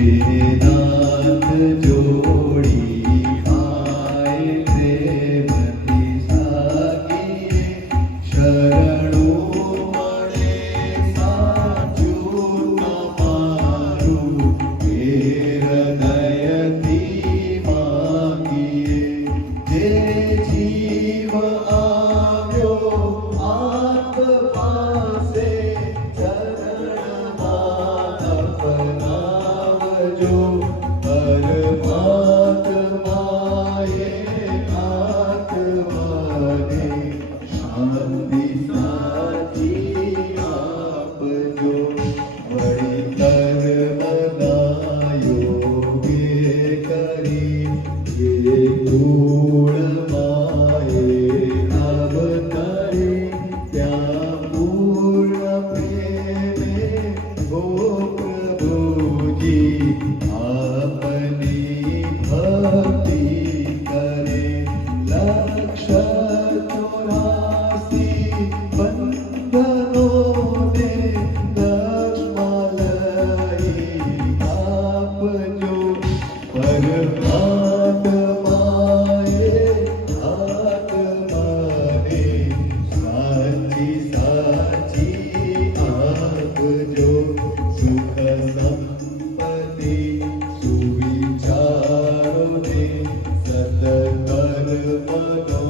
નાથ જોડી આય પ્રેમથી સાગીએ, શરણો મળે સાચું તમારું, હૃદયથી માંગીએ. જે જીવ આવ્યો આપ પાસે, ચરણમાં અપનાવજો. પરમાત્માએ આત્માને શાંતિ સાચી આપજો. વળી કર્મદાયોગે કરી એ કુળમાએ અવતરી, ત્યાં પૂર્ણ પ્રેમે હો પ્રભુજી આપની ભક્તિ કરે. 184 બંધનોને દક્ષમાં લઈ આપજો. પરમાત્માએ આત્માને સાચી આપજો. સુખ સંપત્તિ સુવિચારોને સદકર્મનો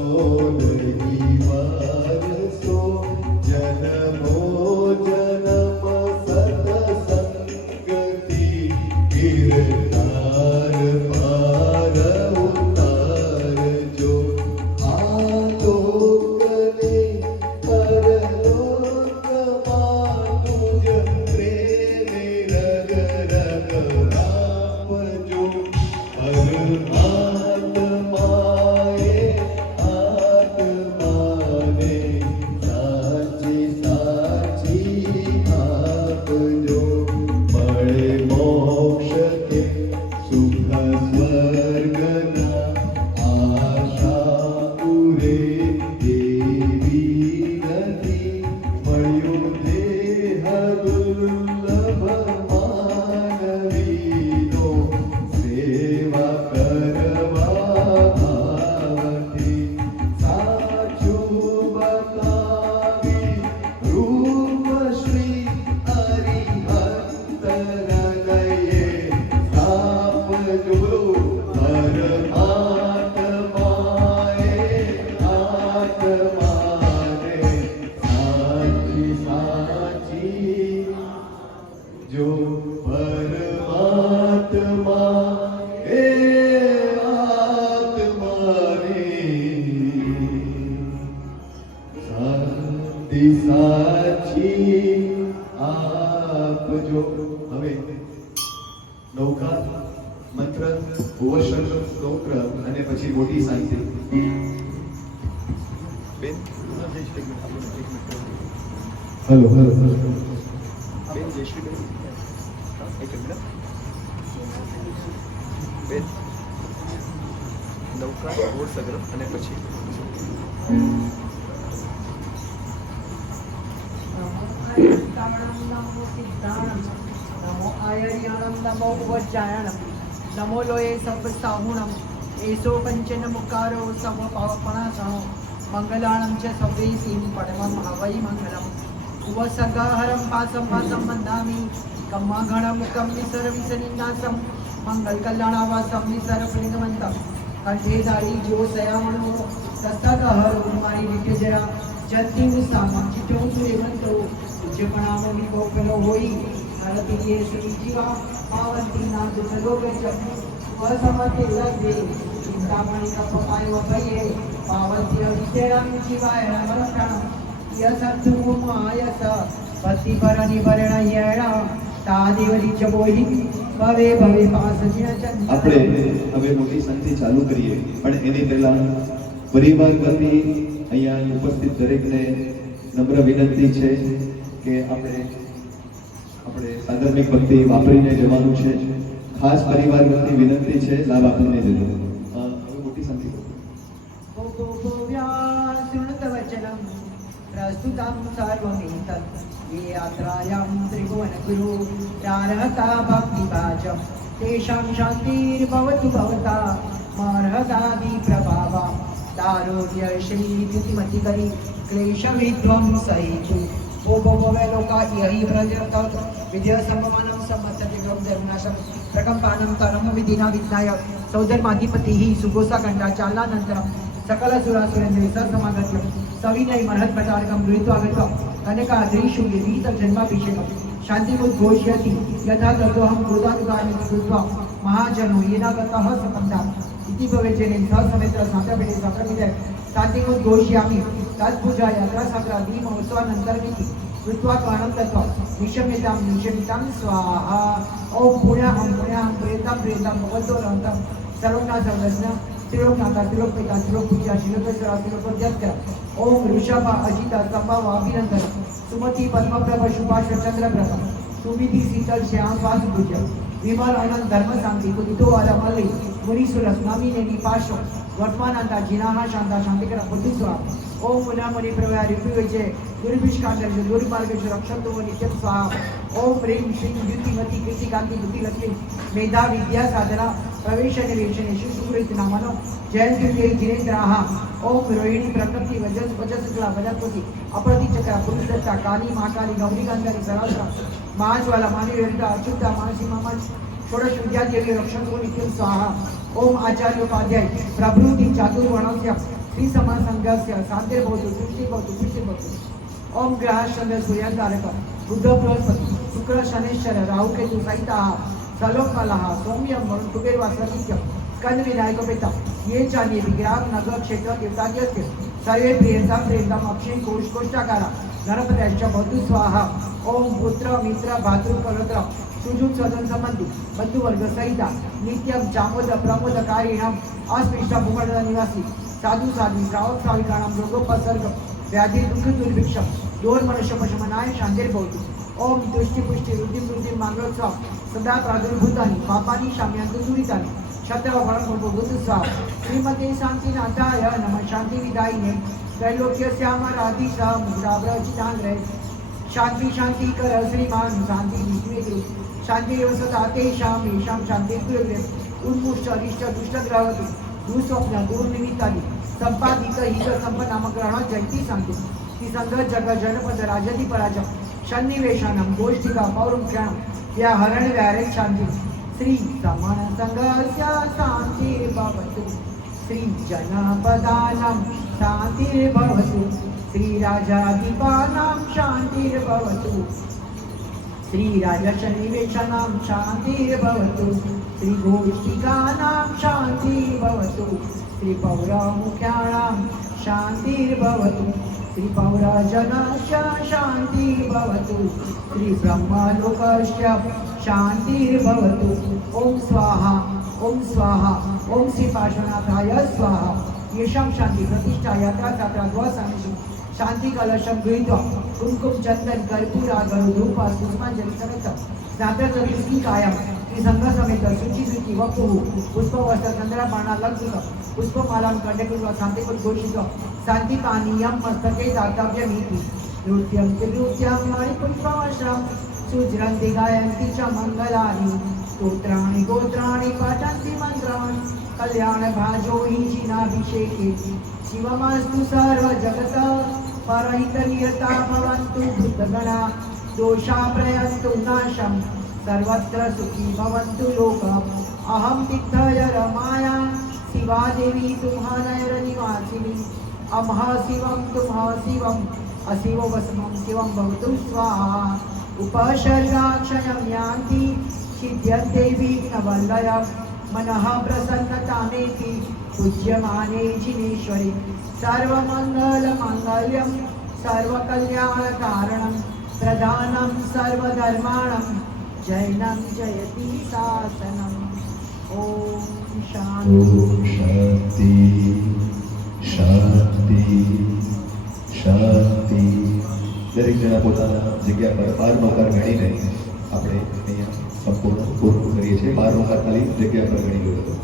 દિશાચી આપજો. હવે નૌકા મંત્ર, ઓવરશબ્દ, સ્તોત્ર અને પછી મોટી શાંતિ. બેન હલો હલો બેન જયશ્રી બેન એક મિનિટ બેન નૌકા ઓર સગ્ર અને પછી नमो आयर्याणं नमो वज्रायणं नमो लोये सर्वसाहुणं एषो पञ्चन मुकारो समपावपणासनो मङ्गलाणं च सव्यैसीं परमं हवै मङ्गलम् उपसर्गहरं पासं पासं वन्दामि कम्माघणमुखं विसरविसनिन्दासं मङ्गलकल्याणावासं विसरप्रियवन्तं कंठेधारी जो सयामणो तत्तदहरो मारी विद्यजरा जति सामं चितो सुरेवंतो पूज्यपणामो विकोपलो होई भारतीय श्री जीवा पावती नाथ सलोक जप असमते लगे चिंतामणि कपपाय वभये पावती विद्यां जीवाय नमस्कार यसत्तु मायस पति परनि वर्णयेण तादेवली च बोहि भवे भवे पासजिन चंद. આપણે હવે મોટી શાંતિ ચાલુ કરીએ, પણ એની પહેલા પરિવાર વતી અહીંયા ઉપસ્થિત દરેકને નમ્ર વિનંતી છે કે આપણે સાધર્મિક ભક્તિ વાપરીને જવાનું છે. ખાસ પરિવાર વતી વિનંતી છે, લાભ આપીને જજો. હવે મોટી શાંતિ वचनं प्रस्तुतं सर्वमेतत् ये यात्रायां त्रिभुवनगुरु प्रारहता भक्तिभाजं तेषां शान्तिर्भवतु भवता मार्हतादि प्रभावा दारोग्य श्रीमतिकरी क्लेशविध्वंसयेषु ओ भवे लोका यहि प्रजरत विद्यासम्मानं सम्मतति ब्रह्मधर्मनाशं प्रकम्पानं तरम विधिना विज्ञाय सौधर्माधिपतिः सुगोसाकण्डा चालनानन्तरं सकलसुरासुरेन्द्रे ससमागत्य सविनय महत्प्रचारकं गृहीत्वा गत्वा कनकाद्रीषु विहितजन्माभिषेकं शान्तिमुद्घोषयति यथा ततोऽहं कृतानुगामिनी कृत्वा महाजनो येनागतः सपन्दाम् इति भवेज्जने सहसमेत्र सात्रपेटे सात्रमिदे शान्तिमुद्घोषयामि तत्पूजा यात्रासाग्रादी महोत्सवानन्तरमिति कृत्वा कारणं दत्त्वा निशम्यतां स्वाहा ॐ पुण्याहं प्रेतं भगवतो रहन्तं सर्वज्ञा सर्वज्ञ त्रिलोकनाथा त्रिलोकपिता त्रिलोकपूज्या श्रीलोकेश्वरा त्रिलोकोद्यत्र ॐ ऋषभ अजित स्तंभ अभिनंदन सुमति पद्मप्रभ सुभाष चंद्रप्रभ सुविधि शीतल श्याम वासुपूज्य विमल अनंत धर्म शांति कुदितो वालमल्ली मुनीसुर स्वामी ने निपाशो वर्तमानंता जिनाहा शांता शांतिकर बुद्धिस्वा ओम मुनामणि प्रभया ऋतुवेचे गुरुभिष्कांतर गुरुमार्गेश्वर रक्षन्तु नित्यं स्वाहा ओम ह्रीं श्रीं द्युतिमती कीर्तिकांति बुद्धिलक्ष्मी मेधा विद्या साधना प्रवेश निवेशनेषु सुकृत नामनो जयन्त्युल्ये जिनेन्द्राः ओम रोहिणी प्रकृति वजस्सुक्ला वजस्पति अपरति चक्र पुरुषदत्ता काली महाकाली गौरी गांधारी सहस्रा महाज्वाला मानिवेदिता अच्युता मानसी मामा षोडश विद्यादेवी रक्षन्तु नित्यं स्वाहा ओम आचार्योपाध्याय प्रभृति चातुर्वर्णस्य श्री समान संघस्य शांतिर्भवतु तुष्टिर्भवतु पुष्टिर्भवतु ओम ग्रहश्चंद्र सूर्याकारक बुध बृहस्पति शुक्र शनेश्वर राहु केतु सहिताः सलोकमलः सौम्यं वरुण कुबेर वासनित्यं स्कंद विनायक पेता ये चान्ये विग्रह नगर क्षेत्र देवताद्यस्य सर्वे प्रियंतां अक्षय कोश कोष्ठाकारा गणपतयश्च भवतु स्वाहा ओम पुत्र मित्र भातृ कलत्र सुजुत स्वजन संबंधी बंधुवर्ग सहिता नित्यं चामोद प्रमोदकारिणाम् अस्पृष्ट भूमंडल निवासी साधु साध्वी श्रावक श्राविकाणां रोगोपसर्ग व्याधि दुःख दुर्भिक्षं दोर मनुष्य पशुमनाय शांतिर्भवतु ओम तुष्टि पुष्टि वृद्धि मांगलोत्सव सदा प्रादुर्भूतानि पापानि शाम्यन्तु दुरितानि शत्रवफलमुपभूतु स्वाहा श्रीमते शान्तिनाथाय नमः शान्तिविदायिने त्रैलोक्यस्यामराधीशा मुद्राव्रजिताङ्ग्रे शांति शांति कर श्रीमान शांति विश्वेषु शांति सदा तेषां येषां शान्तिर्गुरुर्वे उन्मुष्ट अरिष्ट दुष्टग्रहतु दुःस्वप्न दुर्निमित्तानि संपादित हित संपन्नामग्रहण जयति शांति की संघ जग जनपद राजति पराज सन्निवेशानं गोष्ठिका पौरुषाणं व्याहरण व्याहरण शांति श्री समान संघस्य शान्तिर्भवतु श्री जनपदानां शान्तिर्भवतु श्री राजाधिपानां शान्तिर्भवतु श्री राजसन्निवेशानां शान्तिर्भवतु श्री गोष्ठिकानां शान्तिर्भवतु श्री पौरामुख्यानां शान्तिर्भवतु श्रीपौरजनस्य शान्तिर्भवतु श्रीब्रह्मलोकस्य शान्तिर्भवतु ॐ स्वाहा ॐ स्वाहा ॐ श्रीपार्श्वनाथाय स्वाहा येषां शान्ति प्रतिष्ठा यात्रा तत्र द्वासमिषु शांति कलशम गृहीत्वा कुमकुम चंदन कर्पूर आगरु धूप पुष्पांजलि समेत स्नातक चतुर्थी कायम श्री संघ समेत शुचि शुचि वपु पुष्प वस्त्र चंद्रबाण अलंकृत पुष्पमालां कंठकुल शांतिकुल घोषित शांति पानीयम मस्तके दातव्यमिति नृत्यं त्रिनृत्यं मणिपुष्पवस्त्रं सुजरन्ति गायन्ति च मङ्गलानि स्तोत्राणि गोत्राणि पठन्ति मन्त्राणि कल्याणभाजो हि जिनाभिषेके शिवमस्तु सर्वजगत परहितनियता भवन्तु भूतगणा दोषाप्रयन्तु नाशं सर्वत्र सुखी भवन्तु लोकः अहं तिष्ठय रमाया शिवादेवी तुम्हानैरनिवासिनी अमः शिवं तुम्हा शिवम् अशिवो वसमं शिवं भवतु स्वाहा उपसर्गाक्षयं यान्ति सिद्ध्यन्ते विघ्नवल्लयः मनः प्रसन्नतामेति पूज्यमाने जिनेश्वरी सर्वमङ्गलमाङ्गल्यं सर्वकल्याणकारणं प्रधानं सर्वधर्माणं जैनं जयति शासनम् ॐ शान्ति ઓમ શાંતિ શાંતિ શાંતિ. દરેક જણા પોતાના જગ્યા પર બાર નોકાર ગણીને આપણે અહીંયા સંપૂર્ણ પૂર્ણ કરીએ છીએ. બાર નોકાર ખાલી જગ્યા પર ગણી લો.